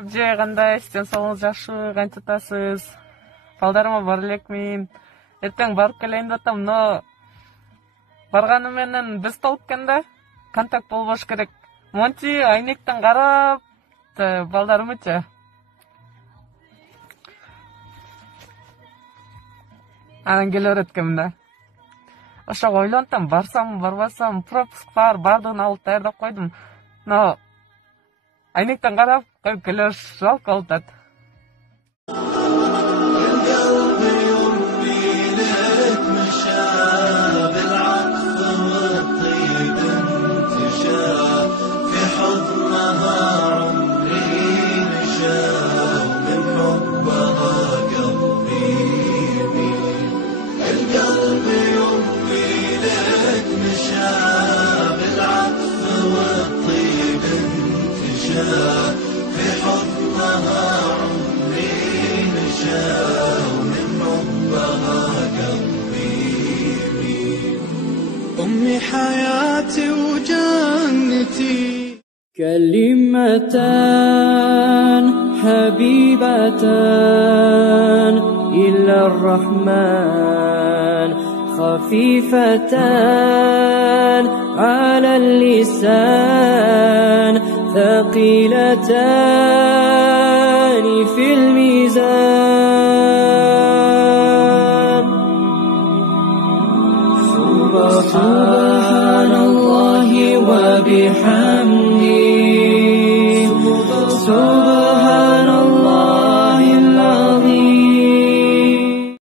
Абже кандай, сиздин соолугуңуз жакшыбы, кантип атасыз? Балдарыма бара элекмин. Эртең барып келейин деп атам, но барганым менен биз толуп экен да. Контакт болбош керек. Монти айнектен карап, балдарымычы. Анан келе берет экенмин да. Ошого ойлонтам, барсам, барбасам, пропуск бар, баардыгын алып даярдап койдум. Но айнектен карап, коюп келе бериш жалко болуп атат. أمي حياتي وجنتي كلمتان حبيبتان إلى الرحمن خفيفتان على اللسان ثقيلتان في الميزان